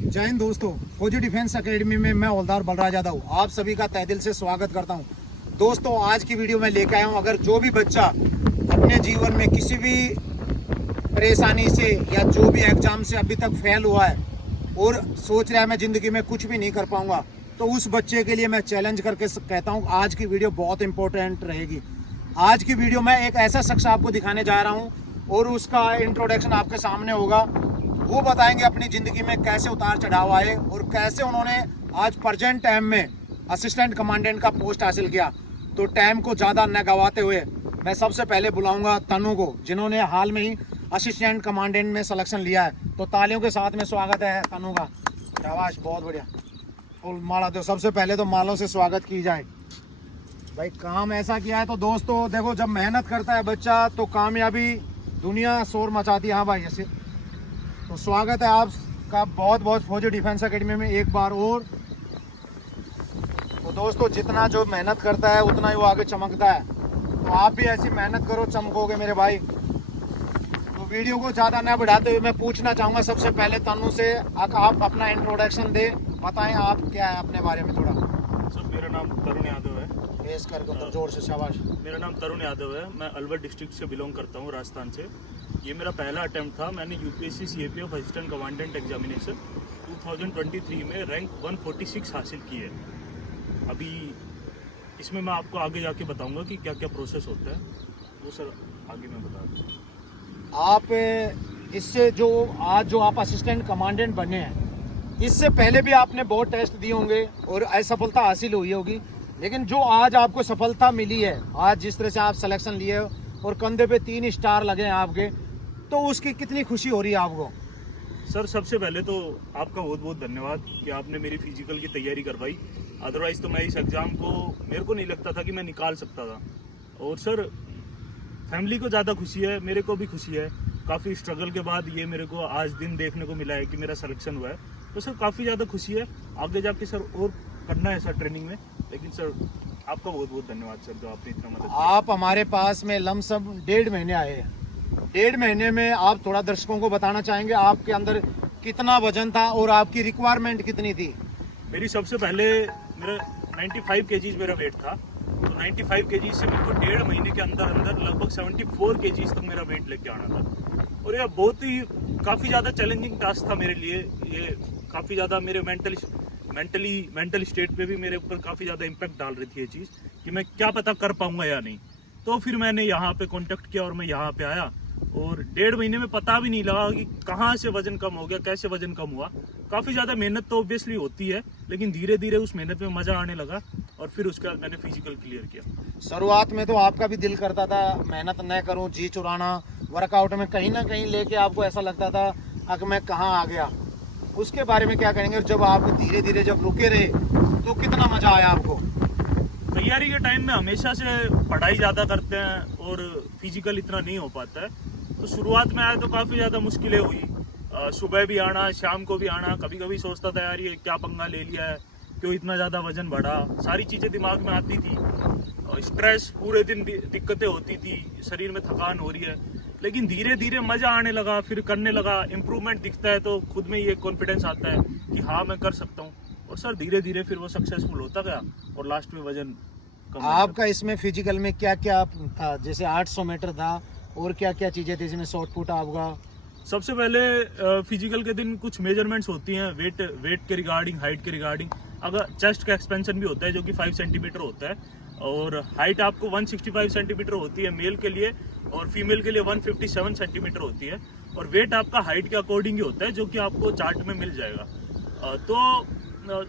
जय हिंद दोस्तों, फौजी डिफेंस एकेडमी में मैं हवलदार बलराज यादव आप सभी का तहे दिल से स्वागत करता हूं। दोस्तों, आज की वीडियो में लेकर आया हूं, अगर जो भी बच्चा अपने जीवन में किसी भी परेशानी से या जो भी एग्जाम से अभी तक फेल हुआ है और सोच रहा है मैं ज़िंदगी में कुछ भी नहीं कर पाऊंगा, तो उस बच्चे के लिए मैं चैलेंज करके कहता हूँ आज की वीडियो बहुत इंपॉर्टेंट रहेगी। आज की वीडियो में एक ऐसा शख्स आपको दिखाने जा रहा हूँ और उसका इंट्रोडक्शन आपके सामने होगा। वो बताएंगे अपनी ज़िंदगी में कैसे उतार चढ़ाव आए और कैसे उन्होंने आज प्रेजेंट टाइम में असिस्टेंट कमांडेंट का पोस्ट हासिल किया। तो टाइम को ज़्यादा न गवाते हुए मैं सबसे पहले बुलाऊंगा तनु को, जिन्होंने हाल में ही असिस्टेंट कमांडेंट में सिलेक्शन लिया है। तो तालियों के साथ में स्वागत है तनु का। शाबाश, बहुत बढ़िया। और माला दो, सबसे पहले तो मालों से स्वागत की जाए। भाई काम ऐसा किया है तो दोस्तों देखो, जब मेहनत करता है बच्चा तो कामयाबी दुनिया शोर मचाती है। हाँ भाई, ऐसे तो स्वागत है आपका बहुत बहुत फौजी डिफेंस एकेडमी में एक बार और। तो दोस्तों, जितना जो मेहनत करता है उतना ही वो आगे चमकता है, तो आप भी ऐसी मेहनत करो, चमकोगे मेरे भाई। तो वीडियो को ज़्यादा न बढ़ाते हुए मैं पूछना चाहूँगा सबसे पहले तनु से, आप अपना इंट्रोडक्शन दे, बताएं आप क्या है अपने बारे में थोड़ा। सर, मेरा नाम तरुण यादव है। पेश करके उधर जोर से, शाबाश। मेरा नाम तरुण यादव है। मैं अलवर डिस्ट्रिक्ट से बिलोंग करता हूँ, राजस्थान से। ये मेरा पहला अटेम्प्ट था। मैंने UPSC CAPF assistant commandant examination 2023 में रैंक 146 हासिल की है। अभी इसमें मैं आपको आगे जाके बताऊंगा कि क्या क्या प्रोसेस होता है, वो सर आगे मैं बता दूँ। आप इससे जो आज जो आप असिस्टेंट कमांडेंट बने हैं, इससे पहले भी आपने बहुत टेस्ट दिए होंगे और असफलता हासिल हुई होगी, लेकिन जो आज आपको सफलता मिली है, आज जिस तरह से आप सिलेक्शन लिए और कंधे पे 3 स्टार लगे हैं आपके, तो उसकी कितनी खुशी हो रही है आपको? सर, सबसे पहले तो आपका बहुत बहुत धन्यवाद कि आपने मेरी फिजिकल की तैयारी करवाई। अदरवाइज़ तो मैं इस एग्ज़ाम को, मेरे को नहीं लगता था कि मैं निकाल सकता था। और सर, फैमिली को ज़्यादा खुशी है, मेरे को भी खुशी है। काफ़ी स्ट्रगल के बाद ये मेरे को आज दिन देखने को मिला है कि मेरा सिलेक्शन हुआ है, तो सर काफ़ी ज़्यादा खुशी है। आगे जाके सर और करना है सर ट्रेनिंग में। लेकिन सर, आपका बहुत बहुत धन्यवाद सर, जो आपने इतना मदद किया। आप हमारे पास में लमसम 1.5 महीने आए हैं। 1.5 महीने में आप थोड़ा दर्शकों को बताना चाहेंगे आपके अंदर कितना वजन था और आपकी रिक्वायरमेंट कितनी थी? मेरी सबसे पहले मेरा 95 केजीज मेरा वेट था। तो 95 केजीज से मेरे को 1.5 महीने के अंदर अंदर लगभग 74 केजीज तक मेरा वेट लेके आना था। और यह बहुत ही काफ़ी ज़्यादा चैलेंजिंग टास्क था मेरे लिए। ये काफ़ी ज़्यादा मेरे मेंटल स्टेट पे भी मेरे ऊपर काफ़ी ज़्यादा इम्पैक्ट डाल रही थी ये चीज़, कि मैं क्या पता कर पाऊँगा या नहीं। तो फिर मैंने यहाँ पे कांटेक्ट किया और मैं यहाँ पे आया, और 1.5 महीने में पता भी नहीं लगा कि कहाँ से वजन कम हो गया, कैसे वजन कम हुआ। काफ़ी ज़्यादा मेहनत तो ऑब्वियसली होती है, लेकिन धीरे धीरे उस मेहनत में मज़ा आने लगा और फिर उसके बाद मैंने फिजिकल क्लियर किया। शुरुआत में तो आपका भी दिल करता था मेहनत न करूं, जी चुराना, वर्कआउट में कहीं ना कहीं लेके आपको ऐसा लगता था कि मैं कहाँ आ गया। उसके बारे में क्या कहेंगे? जब आप धीरे धीरे जब रुके रहे तो कितना मज़ा आया आपको? तैयारी के टाइम में हमेशा से पढ़ाई ज़्यादा करते हैं और फिजिकल इतना नहीं हो पाता है। तो शुरुआत में आया तो काफ़ी ज़्यादा मुश्किलें हुई। सुबह भी आना, शाम को भी आना। कभी कभी सोचता था यार ये क्या पंगा ले लिया है, क्यों इतना ज़्यादा वजन बढ़ा। सारी चीज़ें दिमाग में आती थी। स्ट्रेस, पूरे दिन दिक्कतें होती थी, शरीर में थकान हो रही है। लेकिन धीरे धीरे मज़ा आने लगा, फिर करने लगा, इम्प्रूवमेंट दिखता है तो खुद में ये कॉन्फिडेंस आता है कि हाँ मैं कर सकता हूँ। और सर धीरे धीरे फिर वो सक्सेसफुल होता गया और लास्ट में वजन कम। आपका इसमें फिजिकल में क्या क्या था? जैसे 800 मीटर था और क्या क्या चीज़ें थी इसमें? शॉर्ट पुट आपका सबसे पहले फिजिकल के दिन कुछ मेजरमेंट्स होती हैं वेट के रिगार्डिंग, हाइट के रिगार्डिंग। अगर चेस्ट का एक्सपेंशन भी होता है जो कि 5 सेंटीमीटर होता है, और हाइट आपको 165 सेंटीमीटर होती है मेल के लिए, और फीमेल के लिए 157 सेंटीमीटर होती है। और वेट आपका हाइट के अकॉर्डिंग ही होता है, जो कि आपको चार्ट में मिल जाएगा। तो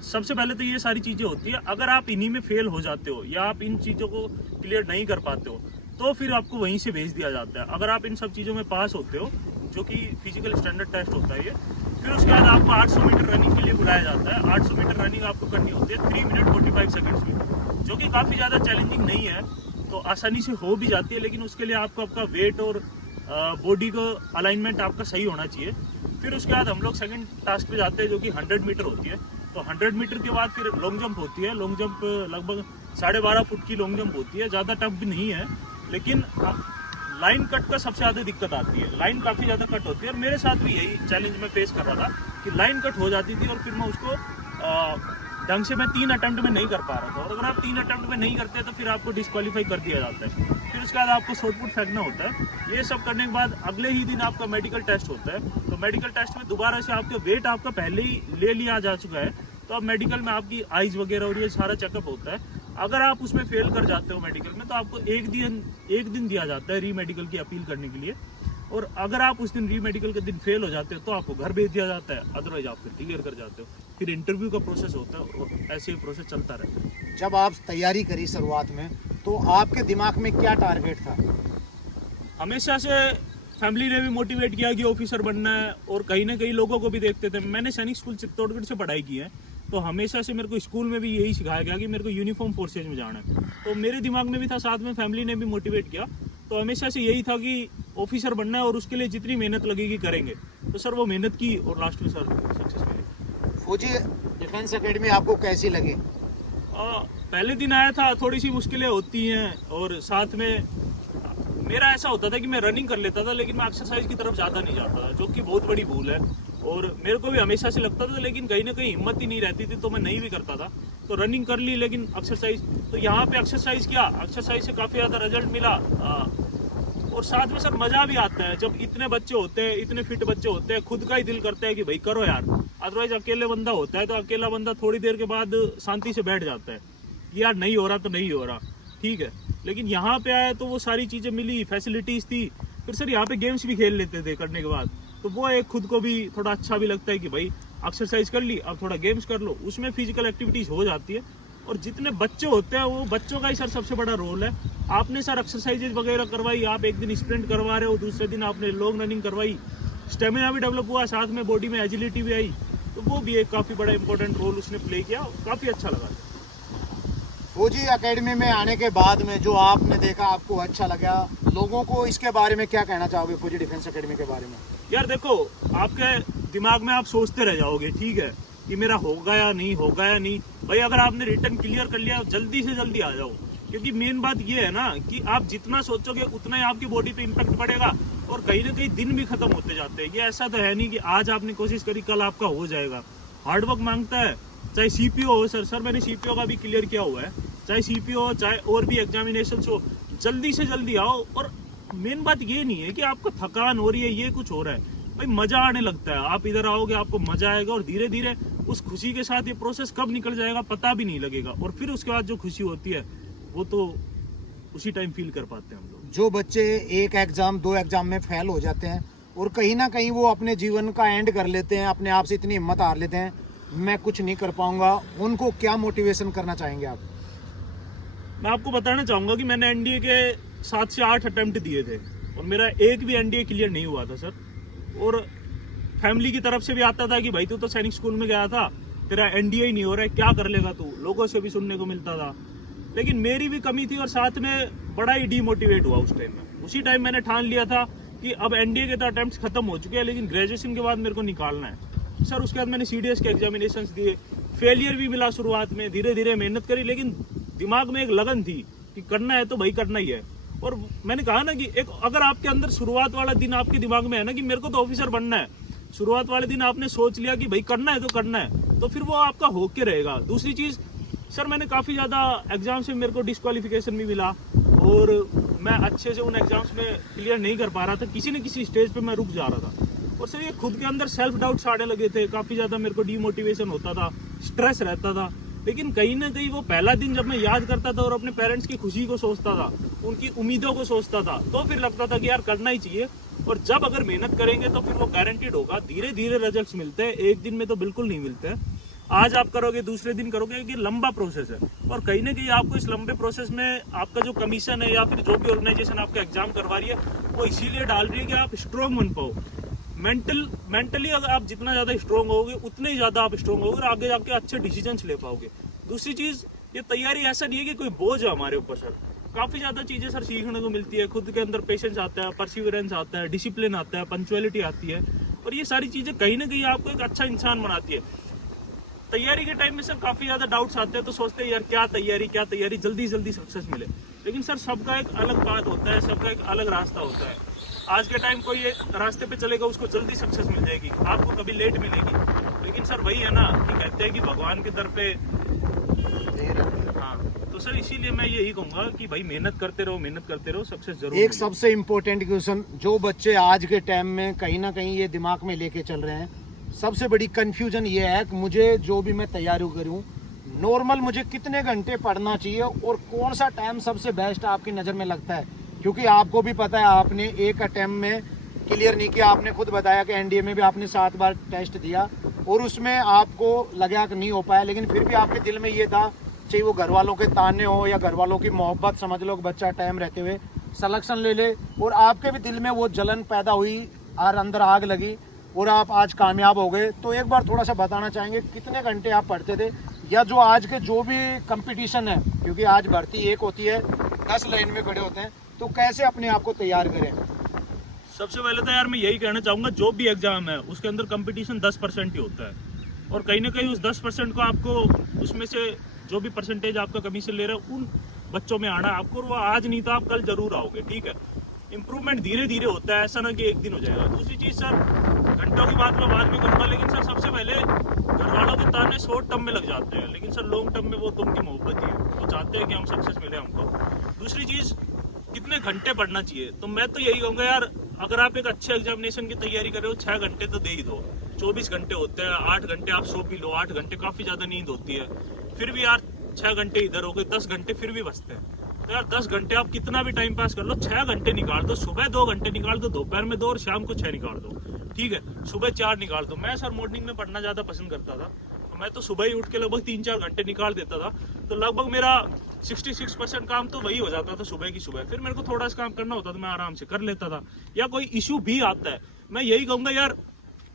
सबसे पहले तो ये सारी चीज़ें होती है। अगर आप इन्हीं में फेल हो जाते हो या आप इन चीज़ों को क्लियर नहीं कर पाते हो, तो फिर आपको वहीं से भेज दिया जाता है। अगर आप इन सब चीज़ों में पास होते हो, जो कि फिजिकल स्टैंडर्ड टेस्ट होता है ये, फिर उसके बाद आपको 800 मीटर रनिंग के लिए बुलाया जाता है। 800 मीटर रनिंग आपको करनी होती है 3 मिनट 45 सेकंड्स में, जो कि काफ़ी ज़्यादा चैलेंजिंग नहीं है, तो आसानी से हो भी जाती है। लेकिन उसके लिए आपको आपका वेट और बॉडी का अलाइनमेंट आपका सही होना चाहिए। फिर उसके बाद हम लोग सेकंड टास्क पे जाते हैं, जो कि 100 मीटर होती है। तो 100 मीटर के बाद फिर लॉन्ग जंप होती है। लॉन्ग जंप लगभग 12.5 फुट की लॉन्ग जंप होती है। ज़्यादा टफ भी नहीं है, लेकिन लाइन कट का सबसे ज़्यादा दिक्कत आती है। लाइन काफ़ी ज़्यादा कट होती है और मेरे साथ भी यही चैलेंज मैं फेस कर रहा था कि लाइन कट हो जाती थी और फिर मैं उसको ढंग से मैं 3 अटेम्प्ट में नहीं कर पा रहा था। और अगर आप 3 अटेम्प्ट में नहीं करते तो फिर आपको डिस्क्वालीफाई कर दिया जाता है। फिर उसके बाद आपको शॉर्टपुट फेंकना होता है। ये सब करने के बाद अगले ही दिन आपका मेडिकल टेस्ट होता है। तो मेडिकल टेस्ट में दोबारा से आपका वेट आपका पहले ही ले लिया जा चुका है, तो अब मेडिकल में आपकी आइज वगैरह और ये सारा चेकअप होता है। अगर आप उसमें फेल कर जाते हो मेडिकल में, तो आपको एक दिन दिया जाता है री मेडिकल की अपील करने के लिए। और अगर आप उस दिन री मेडिकल के दिन फेल हो जाते हो तो आपको घर भेज दिया जाता है, अदरवाइज आप फिर क्लियर कर जाते हो। फिर इंटरव्यू का प्रोसेस होता है और ऐसे ही प्रोसेस चलता रहता है। जब आप तैयारी करी शुरुआत में, तो आपके दिमाग में क्या टारगेट था? हमेशा से फैमिली ने भी मोटिवेट किया कि ऑफिसर बनना है, और कहीं ना कहीं लोगों को भी देखते थे। मैंने सैनिक स्कूल चित्तौड़गढ़ से पढ़ाई की है, तो हमेशा से मेरे को स्कूल में भी यही सिखाया गया कि मेरे को यूनिफॉर्म फोर्सेज में जाना है। तो मेरे दिमाग में भी था, साथ में फैमिली ने भी मोटिवेट किया। तो हमेशा से यही था कि ऑफिसर बनना है और उसके लिए जितनी मेहनत लगेगी करेंगे। तो सर वो मेहनत की और लास्ट में सर सक्सेस मिली। फौजी डिफेंस एकेडमी आपको कैसी लगी? पहले दिन आया था, थोड़ी सी मुश्किलें होती हैं, और साथ में मेरा ऐसा होता था कि मैं रनिंग कर लेता था, लेकिन मैं एक्सरसाइज की तरफ ज़्यादा नहीं जाता था, जो कि बहुत बड़ी भूल है। और मेरे को भी हमेशा से लगता था, लेकिन कहीं ना कहीं हिम्मत ही नहीं रहती थी, तो मैं नहीं भी करता था। तो रनिंग कर ली, लेकिन एक्सरसाइज, तो यहाँ पे एक्सरसाइज किया, एक्सरसाइज से काफ़ी ज़्यादा रिजल्ट मिला। और साथ में सर मज़ा भी आता है जब इतने बच्चे होते हैं, इतने फिट बच्चे होते हैं, खुद का ही दिल करता है कि भाई करो यार। अदरवाइज अकेले बंदा होता है तो अकेला बंदा थोड़ी देर के बाद शांति से बैठ जाता है, यार नहीं हो रहा तो नहीं हो रहा, ठीक है। लेकिन यहाँ पे आया तो वो सारी चीज़ें मिली, फैसिलिटीज़ थी। फिर सर यहाँ पे गेम्स भी खेल लेते थे करने के बाद, तो वो एक खुद को भी थोड़ा अच्छा भी लगता है कि भाई एक्सरसाइज कर ली, अब थोड़ा गेम्स कर लो, उसमें फिजिकल एक्टिविटीज़ हो जाती है। और जितने बच्चे होते हैं वो बच्चों का ही सर सबसे बड़ा रोल है। आपने सर एक्सरसाइजेज वगैरह करवाई, आप एक दिन स्प्रिंट करवा रहे हो, दूसरे दिन आपने लॉन्ग रनिंग करवाई, स्टेमिना भी डेवलप हुआ, साथ में बॉडी में एजिलिटी भी आई, तो वो भी एक काफ़ी बड़ा इंपॉर्टेंट रोल उसने प्ले किया, काफ़ी अच्छा लगा। फौजी एकेडमी में आने के बाद में जो आपने देखा आपको अच्छा लगा, लोगों को इसके बारे में क्या कहना चाहोगे फौजी डिफेंस एकेडमी के बारे में? यार देखो, आपके दिमाग में आप सोचते रह जाओगे, ठीक है, कि मेरा होगा या नहीं होगा या नहीं। भाई अगर आपने रिटर्न क्लियर कर लिया, जल्दी से जल्दी आ जाओ, क्योंकि मेन बात ये है ना कि आप जितना सोचोगे उतना ही आपकी बॉडी पे इम्पैक्ट पड़ेगा। और कहीं ना कहीं दिन भी खत्म होते जाते हैं। ये ऐसा तो है नहीं कि आज आपने कोशिश करी कल आपका हो जाएगा। हार्डवर्क मांगता है, चाहे सीपीओ हो। सर मैंने सीपीओ का भी क्लियर किया हुआ है, चाहे सीपीओ हो चाहे और भी एग्जामिनेशन हो, जल्दी से जल्दी आओ। और मेन बात ये नहीं है कि आपको थकान हो रही है, ये कुछ हो रहा है, भाई मजा आने लगता है। आप इधर आओगे आपको मजा आएगा, और धीरे धीरे उस खुशी के साथ ये प्रोसेस कब निकल जाएगा पता भी नहीं लगेगा। और फिर उसके बाद जो खुशी होती है वो तो उसी टाइम फील कर पाते हैं हम लोग। जो बच्चे एक एग्जाम 2 एग्जाम में फेल हो जाते हैं और कहीं ना कहीं वो अपने जीवन का एंड कर लेते हैं, अपने आप से इतनी हिम्मत हार लेते हैं, मैं कुछ नहीं कर पाऊंगा, उनको क्या मोटिवेशन करना चाहेंगे आप? मैं आपको बताना चाहूँगा कि मैंने एनडीए के 7 से 8 अटेम्प्ट दिए थे और मेरा एक भी एनडीए क्लियर नहीं हुआ था सर। और फैमिली की तरफ से भी आता था कि भाई तू तो सैनिक स्कूल में गया था, तेरा एनडीए ही नहीं हो रहा है, क्या कर लेगा तू, लोगों से भी सुनने को मिलता था। लेकिन मेरी भी कमी थी और साथ में बड़ा ही डीमोटिवेट हुआ उस टाइम में। उसी टाइम मैंने ठान लिया था कि अब एनडीए के तो अटेम्प्ट्स खत्म हो चुके हैं, लेकिन ग्रेजुएशन के बाद मेरे को निकालना है सर। उसके बाद मैंने सीडीएस के एग्जामिनेशंस दिए, फेलियर भी मिला शुरुआत में, धीरे धीरे मेहनत करी, लेकिन दिमाग में एक लगन थी कि करना है तो भाई करना ही है। और मैंने कहा ना कि एक अगर आपके अंदर शुरुआत वाला दिन आपके दिमाग में है ना कि मेरे को तो ऑफिसर बनना है, शुरुआत वाले दिन आपने सोच लिया कि भाई करना है तो करना है, तो फिर वो आपका होके रहेगा। दूसरी चीज़ सर, मैंने काफ़ी ज़्यादा एग्जाम से मेरे को डिस्क्वालिफिकेशन भी मिला और मैं अच्छे से उन एग्जाम्स में क्लियर नहीं कर पा रहा था, किसी न किसी स्टेज पे मैं रुक जा रहा था। और सर ये खुद के अंदर सेल्फ डाउट्स आने लगे थे, काफ़ी ज़्यादा मेरे को डीमोटिवेशन होता था, स्ट्रेस रहता था। लेकिन कहीं ना कहीं वो पहला दिन जब मैं याद करता था और अपने पेरेंट्स की खुशी को सोचता था, उनकी उम्मीदों को सोचता था, तो फिर लगता था कि यार करना ही चाहिए। और जब अगर मेहनत करेंगे तो फिर वो गारंटीड होगा, धीरे धीरे रिजल्ट्स मिलते हैं, एक दिन में तो बिल्कुल नहीं मिलते हैं। आज आप करोगे दूसरे दिन करोगे, ये लंबा प्रोसेस है। और कहीं ना कहीं आपको इस लंबे प्रोसेस में आपका जो कमीशन है या फिर जो भी ऑर्गेनाइजेशन आपका एग्जाम करवा रही है वो इसीलिए डाल रही है कि आप स्ट्रॉन्ग बन पाओ। मेंटली अगर आप जितना ज़्यादा स्ट्रॉन्ग होगे उतने ही ज़्यादा आप स्ट्रॉन्ग होगे और आगे जाके अच्छे डिसीजंस ले पाओगे। दूसरी चीज़, ये तैयारी ऐसा नहीं है कि कोई बोझ है हमारे ऊपर सर, काफ़ी ज़्यादा चीज़ें सर सीखने को मिलती है। खुद के अंदर पेशेंस आता है, परसिवरेंस आता है, डिसिप्लिन आता है, पंक्चुअलिटी आती है, और ये सारी चीज़ें कहीं ना कहीं आपको एक अच्छा इंसान बनाती है। तैयारी के टाइम में सर काफ़ी ज़्यादा डाउट्स आते हैं, तो सोचते हैं यार क्या तैयारी जल्दी जल्दी सक्सेस मिले। लेकिन सर सबका एक अलग बात होता है, सबका एक अलग रास्ता होता है। आज के टाइम कोई एक रास्ते पे चलेगा उसको जल्दी सक्सेस मिल जाएगी, आपको कभी लेट मिलेगी। लेकिन सर वही है ना कि कहते हैं कि भगवान के दर पे, हाँ, तो सर इसीलिए मैं यही कहूंगा कि भाई मेहनत करते रहो, सक्सेस जरूर एक मिलेगी। सबसे इम्पोर्टेंट क्वेश्चन जो बच्चे आज के टाइम में कहीं ना कहीं ये दिमाग में लेके चल रहे हैं, सबसे बड़ी कंफ्यूजन ये है कि मुझे जो भी मैं तैयारी करूं, नॉर्मल मुझे कितने घंटे पढ़ना चाहिए और कौन सा टाइम सबसे बेस्ट आपकी नज़र में लगता है? क्योंकि आपको भी पता है आपने एक अटेम्प्ट में क्लियर नहीं किया, आपने खुद बताया कि एनडीए में भी आपने 7 बार टेस्ट दिया और उसमें आपको लगा कि नहीं हो पाया, लेकिन फिर भी आपके दिल में ये था, चाहे वो घर वालों के ताने हो या घर वालों की मोहब्बत समझ लो, बच्चा टाइम रहते हुए सिलेक्शन ले ले, और आपके भी दिल में वो जलन पैदा हुई और अंदर आग लगी और आप आज कामयाब हो गए। तो एक बार थोड़ा सा बताना चाहेंगे कितने घंटे आप पढ़ते थे, या जो आज के जो भी कंपटीशन है, क्योंकि आज भर्ती एक होती है, 10 लाइन में खड़े होते हैं, तो कैसे अपने आप को तैयार करें? सबसे पहले तो यार मैं यही कहना चाहूंगा, जो भी एग्जाम है उसके अंदर कंपटीशन 10% ही होता है, और कहीं ना कहीं उस 10% को आपको उसमें से जो भी परसेंटेज आपका कमीशन ले रहे हो उन बच्चों में आना है आपको, और वो आज नहीं तो आप कल जरूर आओगे, ठीक है। इंप्रूवमेंट धीरे धीरे होता है, ऐसा ना कि एक दिन हो जाएगा। दूसरी चीज़ सर, घंटों की बात मैं बाद में करूँगा, लेकिन सर सबसे पहले घर वालों के ताने शॉर्ट टर्म में लग जाते हैं, लेकिन सर लॉन्ग टर्म में वो तुमकी मोहब्बत ही है, वो चाहते हैं कि हम सक्सेस मिले हमको। दूसरी चीज़, कितने घंटे पढ़ना चाहिए, तो मैं तो यही कहूँगा यार, अगर आप एक अच्छे एग्जामिनेशन की तैयारी कर रहे हो, 6 घंटे तो दे ही दो। 24 घंटे होते हैं, 8 घंटे आप सो भी लो, 8 घंटे काफ़ी ज़्यादा नींद होती है, फिर भी यार 6 घंटे इधर हो गए, 10 घंटे फिर भी बचते हैं। तो यार 10 घंटे आप कितना भी टाइम पास कर लो, 6 घंटे निकाल दो, सुबह 2 घंटे निकाल दो, दोपहर में 2 और शाम को 6 निकाल दो, ठीक है। सुबह 4 निकाल दो। मैं सर मॉर्निंग में पढ़ना ज़्यादा पसंद करता था, तो मैं तो सुबह ही उठ के लगभग 3-4 घंटे निकाल देता था, तो लगभग मेरा 66% काम तो वही हो जाता था सुबह की सुबह। फिर मेरे को थोड़ा सा काम करना होता तो मैं आराम से कर लेता था, या कोई इशू भी आता है, मैं यही कहूँगा यार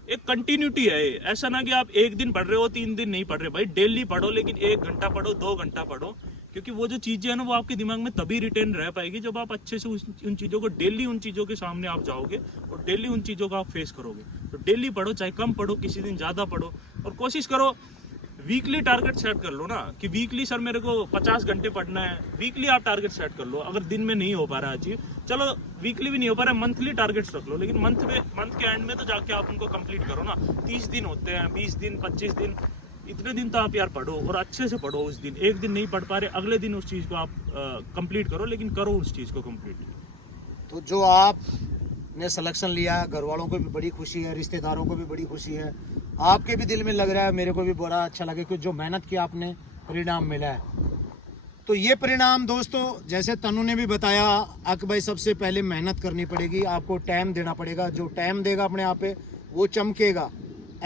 एक कंटिन्यूटी है, ऐसा ना कि आप एक दिन पढ़ रहे हो 3 दिन नहीं पढ़ रहे, भाई डेली पढ़ो, लेकिन 1 घंटा पढ़ो, 2 घंटा पढ़ो, क्योंकि वो जो चीजें हैं ना वो आपके दिमाग में तभी रिटेन रह पाएगी जब आप अच्छे से उन चीजों को डेली उन चीजों के सामने आप जाओगे और डेली उन चीजों को आप फेस करोगे। तो डेली पढ़ो, चाहे कम पढ़ो, किसी दिन ज्यादा पढ़ो, और कोशिश करो वीकली टारगेट सेट कर लो ना कि वीकली सर मेरे को 50 घंटे पढ़ना है, वीकली आप टारगेट सेट कर लो। अगर दिन में नहीं हो पा रहा है अचीव, चलो वीकली भी नहीं हो पा रहा है, मंथली टारगेट्स रख लो, लेकिन मंथ के एंड में तो जाके आप उनको कंप्लीट करो ना। 30 दिन होते हैं, 20 दिन, 25 दिन, इतने दिन तो आप यार पढ़ो और अच्छे से पढ़ो। उस दिन एक दिन नहीं पढ़ पा रहे, अगले दिन उस चीज़ को आप कंप्लीट करो, लेकिन करो उस चीज़ को कंप्लीट। तो जो आपने सिलेक्शन लिया, घर वालों को भी बड़ी खुशी है, रिश्तेदारों को भी बड़ी खुशी है, आपके भी दिल में लग रहा है, मेरे को भी बड़ा अच्छा लगे कि जो मेहनत की आपने परिणाम मिला है। तो ये परिणाम दोस्तों, जैसे तनु ने भी बताया, अक भाई सबसे पहले मेहनत करनी पड़ेगी, आपको टाइम देना पड़ेगा, जो टाइम देगा अपने आप पे वो चमकेगा।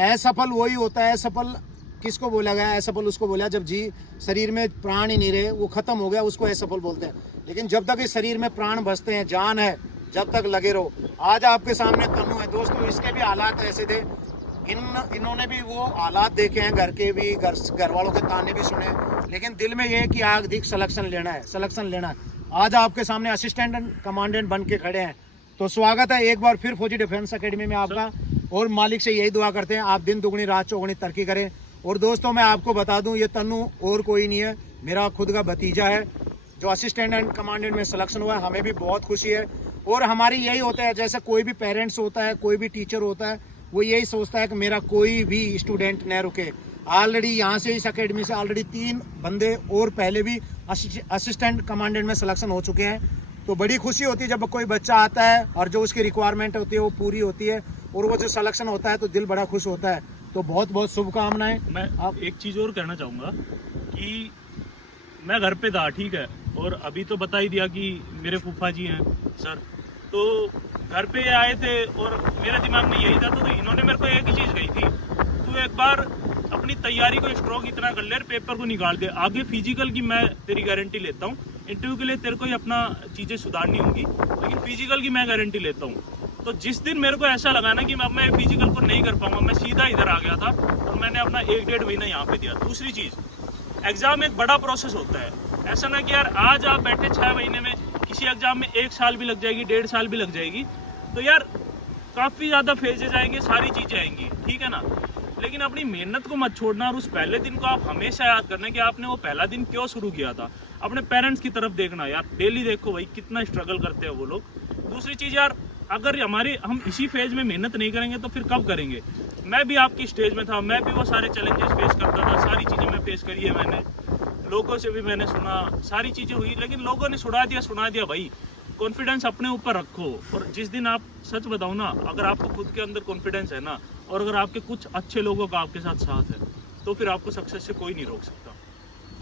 असफल वही होता है, सफल किसको बोला गया? असफल उसको बोला जब जी शरीर में प्राण ही नहीं रहे, वो खत्म हो गया, उसको असफल बोलते हैं। लेकिन जब तक इस शरीर में प्राण बचते हैं, जान है, जब तक लगे रहो। आज आपके सामने तनु है दोस्तों, इसके भी हालात ऐसे थे, इन्होंने भी वो हालात देखे हैं, घर के भी, घर वालों के ताने भी सुने, लेकिन दिल में ये है कि आग दिख सिलेक्शन लेना है, सिलेक्शन लेना है। आज आपके सामने असिस्टेंट कमांडेंट बन के खड़े हैं, तो स्वागत है एक बार फिर फौजी डिफेंस एकेडमी में आपका, और मालिक से यही दुआ करते हैं आप दिन दुगनी रात चौगुनी तरक्की करें। और दोस्तों मैं आपको बता दूं, ये तन्नू और कोई नहीं है, मेरा खुद का भतीजा है जो असिस्टेंट एंड कमांडेंट में सिलेक्शन हुआ है। हमें भी बहुत खुशी है, और हमारी यही होता है, जैसे कोई भी पेरेंट्स होता है, कोई भी टीचर होता है, वो यही सोचता है कि मेरा कोई भी स्टूडेंट न रुके। ऑलरेडी यहाँ से इस अकेडमी से ऑलरेडी 3 बंदे और पहले भी असिस्टेंट कमांडेंट में सिलेक्शन हो चुके हैं। तो बड़ी खुशी होती है जब कोई बच्चा आता है और जो उसकी रिक्वायरमेंट होती है वो पूरी होती है, और वो जो सिलेक्शन होता है तो दिल बड़ा खुश होता है। तो बहुत बहुत शुभकामनाएं। मैं आप एक चीज़ और कहना चाहूँगा कि मैं घर पे था, ठीक है, और अभी तो बता ही दिया कि मेरे फूफा जी हैं सर, तो घर पे आए थे और मेरे दिमाग में यही था, तो इन्होंने मेरे को एक ही चीज़ कही थी, तू एक बार अपनी तैयारी को स्ट्रॉन्ग इतना कर ले, पेपर को निकाल दे, आगे फिजिकल की मैं तेरी गारंटी लेता हूँ। इंटरव्यू के लिए तेरे को ही अपना चीज़ें सुधारनी होंगी, लेकिन फिजिकल की मैं गारंटी लेता हूँ। तो जिस दिन मेरे को ऐसा लगा ना कि मैं फिजिकल को नहीं कर पाऊंगा, मैं सीधा इधर आ गया था और मैंने अपना 1-1.5 महीना यहाँ पे दिया। दूसरी चीज़, एग्ज़ाम एक बड़ा प्रोसेस होता है, ऐसा ना कि यार आज आप बैठे 6 महीने में, किसी एग्ज़ाम में 1 साल भी लग जाएगी, 1.5 साल भी लग जाएगी, तो यार काफ़ी ज़्यादा फेजेज आएंगे, सारी चीज़ें आएंगी, ठीक है ना। लेकिन अपनी मेहनत को मत छोड़ना, और उस पहले दिन को आप हमेशा याद करना कि आपने वो पहला दिन क्यों शुरू किया था। अपने पेरेंट्स की तरफ देखना यार, डेली देखो भाई कितना स्ट्रगल करते हैं वो लोग। दूसरी चीज़ यार, अगर हम इसी फेज में मेहनत नहीं करेंगे तो फिर कब करेंगे। मैं भी आपकी स्टेज में था, मैं भी वो सारे चैलेंजेस फेस करता था, सारी चीज़ें मैं फेस करी है मैंने, लोगों से भी मैंने सुना, सारी चीज़ें हुई, लेकिन लोगों ने सुना दिया भाई। कॉन्फिडेंस अपने ऊपर रखो, और जिस दिन आप, सच बताऊँ ना, अगर आपको खुद के अंदर कॉन्फिडेंस है ना, और अगर आपके कुछ अच्छे लोगों का आपके साथ साथ है, तो फिर आपको सक्सेस से कोई नहीं रोक सकता।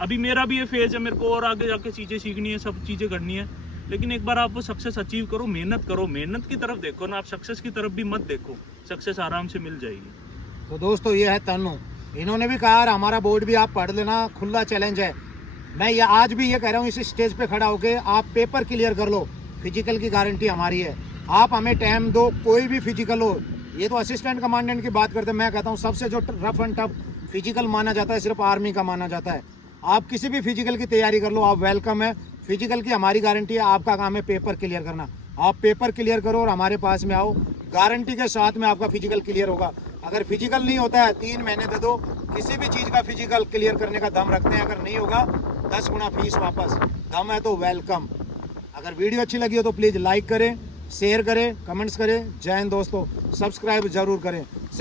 अभी मेरा भी ये फेज है, मेरे को और आगे जाके चीज़ें सीखनी है, सब चीज़ें करनी है, लेकिन एक बार आप वो सक्सेस अचीव करो, मेहनत की तरफ देखो ना, आप सक्सेस की तरफ भी मत देखो, सक्सेस आराम से मिल जाएगी। तो दोस्तों ये है तन्नू, इन्होंने भी कहा यार हमारा बोर्ड भी आप पढ़ लेना, खुला चैलेंज है। मैं ये आज भी ये कह रहा हूँ, इस स्टेज पे खड़ा होके आप पेपर क्लियर कर लो, फिजिकल की गारंटी हमारी है। आप हमें टाइम दो, कोई भी फिजिकल हो, ये तो असिस्टेंट कमांडेंट की बात करते हैं, मैं कहता हूँ सबसे जो रफ एंड टफ फिजिकल माना जाता है सिर्फ आर्मी का माना जाता है। आप किसी भी फिजिकल की तैयारी कर लो, आप वेलकम है। फिजिकल की हमारी गारंटी है, आपका काम है पेपर क्लियर करना। आप पेपर क्लियर करो और हमारे पास में आओ, गारंटी के साथ में आपका फिजिकल क्लियर होगा। अगर फिजिकल नहीं होता है 3 महीने दे दो, किसी भी चीज़ का फिजिकल क्लियर करने का दम रखते हैं, अगर नहीं होगा 10 गुना फीस वापस, दम है तो वेलकम। अगर वीडियो अच्छी लगी हो तो प्लीज़ लाइक करें, शेयर करें, कमेंट्स करें। जय हिंद दोस्तों, सब्सक्राइब जरूर करें।